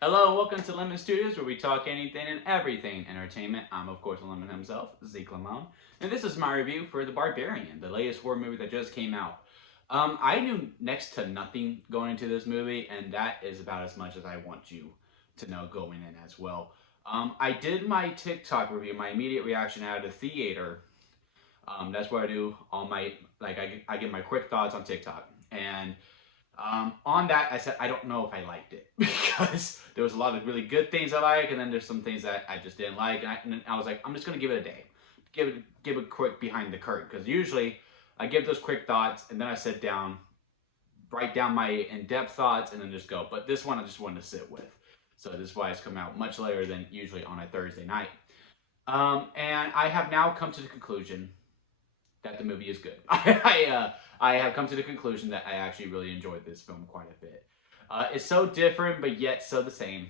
Hello, welcome to Lemon Studios, where we talk anything and everything entertainment. I'm, of course, Lemon himself, Zeke Lemon, and this is my review for The Barbarian, the latest horror movie that just came out. I knew next to nothing going into this movie, and that is about as much as I want you to know going in as well. I did my TikTok review, my immediate reaction out of the theater. That's where I do all my, I give my quick thoughts on TikTok. And on that, I said I don't know if I liked it because there was a lot of really good things I like, and then there's some things that I just didn't like, and I was like, I'm just gonna give it a day, give a quick behind the curtain, because usually I give those quick thoughts and then I sit down, write down my in-depth thoughts, and then just go. But this one I just wanted to sit with, so this is why it's come out much later than usually on a Thursday night. And I have now come to the conclusion that the movie is good. I have come to the conclusion that I actually really enjoyed this film quite a bit. It's so different, but yet so the same.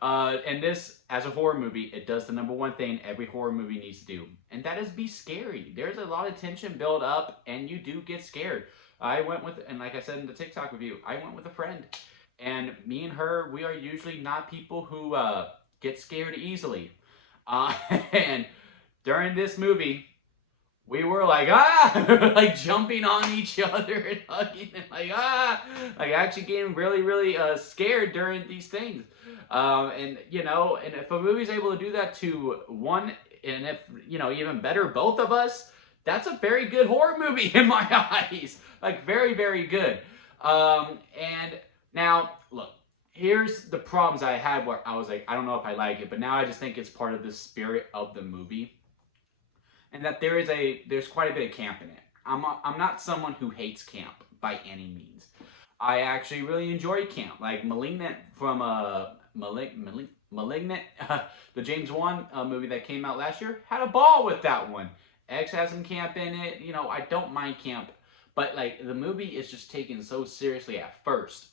And this, as a horror movie, it does the number one thing every horror movie needs to do, and that is be scary. There's a lot of tension built up, and you do get scared. I went with, and like I said in the TikTok review, I went with a friend, and me and her, we are usually not people who get scared easily. And during this movie, we were like, like jumping on each other and hugging and like actually getting really, really scared during these things. And and if a movie's able to do that to one, and if even better, both of us, that's a very good horror movie in my eyes. Like very, very good. And now look, here's the problems I had where I was like, I don't know if I like it, but now I just think it's part of the spirit of the movie, and that there's quite a bit of camp in it. I'm not someone who hates camp by any means. I actually really enjoy camp. Like Malignant from Malignant, the James Wan movie that came out last year, had a ball with that one. X has some camp in it. I don't mind camp, but like the movie is just taken so seriously at first,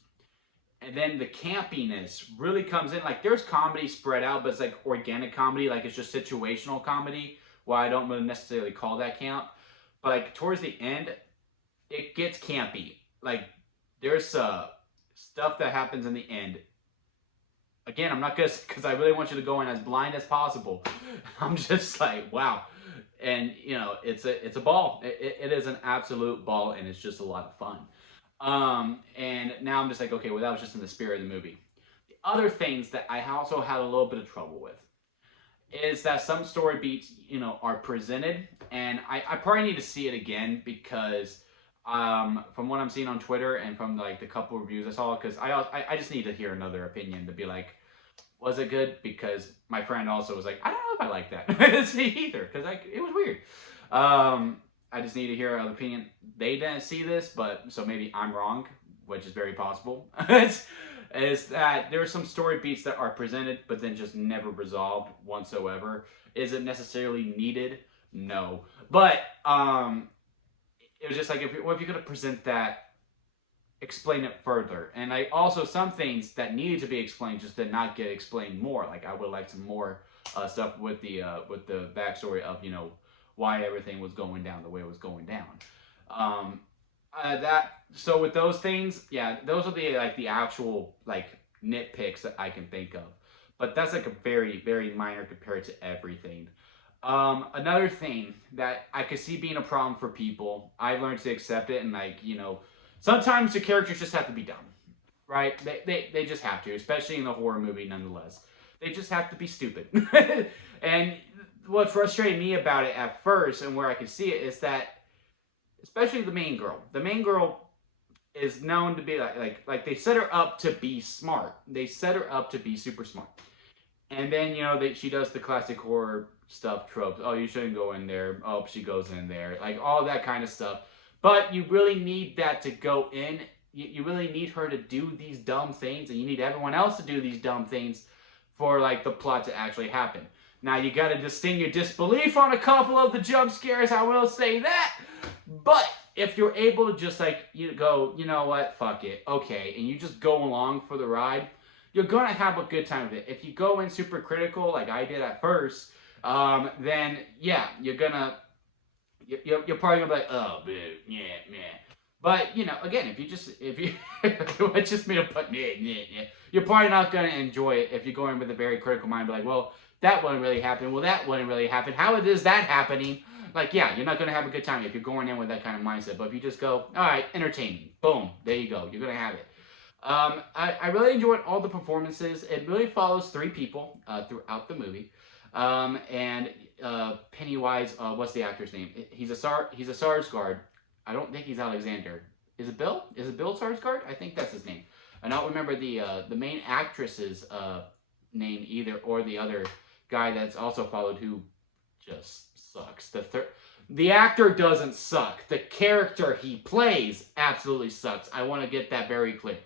and then the campiness really comes in. Like there's comedy spread out, but it's like organic comedy, like it's just situational comedy. Well, I don't really necessarily call that camp, but like towards the end, it gets campy. Like there's stuff that happens in the end. Again, I'm not gonna, because I really want you to go in as blind as possible. I'm just like, wow, and it's a ball. It is an absolute ball, and it's just a lot of fun. And now I'm just like, okay, well, that was just in the spirit of the movie. The other things that I also had a little bit of trouble with is that some story beats, are presented, and I probably need to see it again because from what I'm seeing on Twitter and from like the couple reviews I saw, because I just need to hear another opinion to be like, was it good? Because my friend also was like, I don't know if I like that. See either, because like it was weird. I just need to hear an opinion. They didn't see this, but so maybe I'm wrong, which is very possible. Is that there are some story beats that are presented but then just never resolved whatsoever. Is it necessarily needed? No. But it was just like, if you're going to present that, explain it further. And I also, some things that needed to be explained just did not get explained more. Like I would like some more stuff with the backstory of why everything was going down the way it was going down. That so with those things, yeah, those are the actual like nitpicks that I can think of. But that's like a very, very minor compared to everything. Another thing that I could see being a problem for people, I learned to accept it, and like sometimes the characters just have to be dumb, right? They just have to, especially in a horror movie. Nonetheless, they just have to be stupid. And what frustrated me about it at first, and where I could see it, is that especially the main girl. The main girl is known to be like they set her up to be smart. They set her up to be super smart. And then she does the classic horror stuff tropes. Oh, you shouldn't go in there. Oh, she goes in there. Like all that kind of stuff. But you really need that to go in. You really need her to do these dumb things, and you need everyone else to do these dumb things for like the plot to actually happen. Now you got to distinguish your disbelief on a couple of the jump scares. I will say that. But if you're able to just like go, you know what, fuck it, okay, and you just go along for the ride, you're gonna have a good time of it. If you go in super critical, like I did at first, then yeah, you're probably gonna be like, oh, man, yeah. But again, if you it's just me to put yeah. you're probably not going to enjoy it if you're going with a very critical mind. Be like, well, that wouldn't really happen. Well, that wouldn't really happen. How is that happening? Like, yeah, you're not going to have a good time if you're going in with that kind of mindset. But if you just go, all right, entertaining, boom, there you go. You're going to have it. I really enjoyed all the performances. It really follows three people throughout the movie. And Pennywise, what's the actor's name? He's a Sarsgaard. I don't think he's Alexander. Is it Bill? Is it Bill Sarsgaard? I think that's his name. I don't remember the main actress's name either, or the other guy that's also followed who just sucks. The actor doesn't suck. The character he plays absolutely sucks. I want to get that very clear.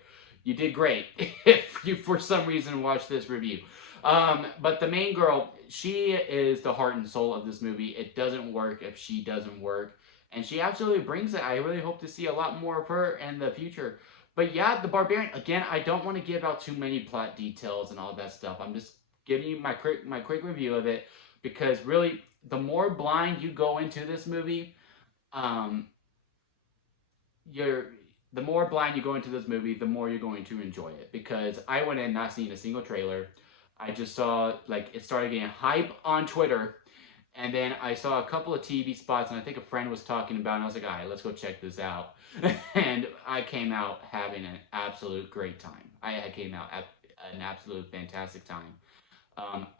You did great if you for some reason watched this review. But the main girl, she is the heart and soul of this movie. It doesn't work if she doesn't work. And she absolutely brings it. I really hope to see a lot more of her in the future. But yeah, the Barbarian, again, I don't want to give out too many plot details and all that stuff. I'm just giving you my quick review of it, because really, the more blind you go into this movie, um, you're the more blind you go into this movie, the more you're going to enjoy it. Because I went in not seeing a single trailer. I just saw like it started getting hype on Twitter, and then I saw a couple of TV spots, and I think a friend was talking about it, and I was like, all right, let's go check this out. And I came out having an absolute great time. I came out at an absolute fantastic time.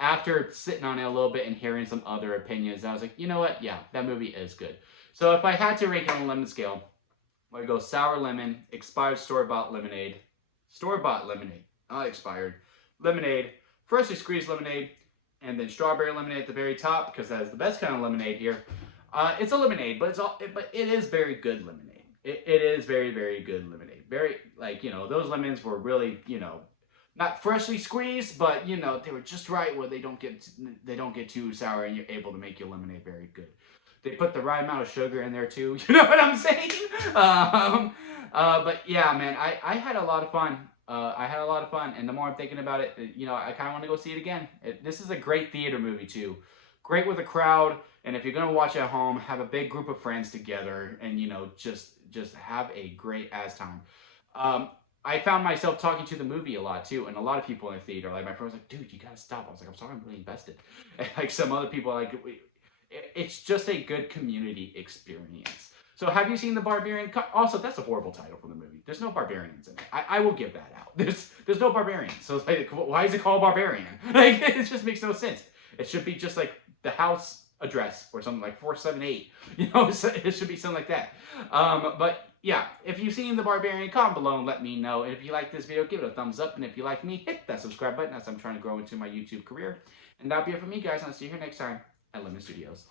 After sitting on it a little bit and hearing some other opinions, I was like, you know what? Yeah, that movie is good. So if I had to rank it on a lemon scale, I'm going to go sour lemon, expired store-bought lemonade, not expired, lemonade, freshly squeezed lemonade, and then strawberry lemonade at the very top, because that is the best kind of lemonade here. It's a lemonade, but but it is very good lemonade. It is very, very good lemonade. Very, like, those lemons were really, not freshly squeezed, but they were just right where they don't get too sour, and you're able to make your lemonade very good. They put the right amount of sugar in there too. You know what I'm saying? Um, but yeah, man, I had a lot of fun. I had a lot of fun, and the more I'm thinking about it, I kind of want to go see it again. This is a great theater movie too. Great with a crowd, and if you're gonna watch at home, have a big group of friends together, and just have a great ass time. Um, I found myself talking to the movie a lot too, and a lot of people in the theater, like my friend was like, "Dude, you gotta stop." I was like, "I'm sorry, I'm really invested." And like some other people, like it's just a good community experience. So, have you seen the Barbarian? Also, that's a horrible title for the movie. There's no barbarians in it. I will give that out. There's no barbarians. So, it's like, why is it called Barbarian? Like, it just makes no sense. It should be just like the house address or something like 478. It should be something like that. But yeah, if you've seen the Barbarian, comment below and let me know. And if you like this video, give it a thumbs up. And if you like me, hit that subscribe button as I'm trying to grow into my YouTube career. And that'll be it for me, guys. And I'll see you here next time at Lemon Studios.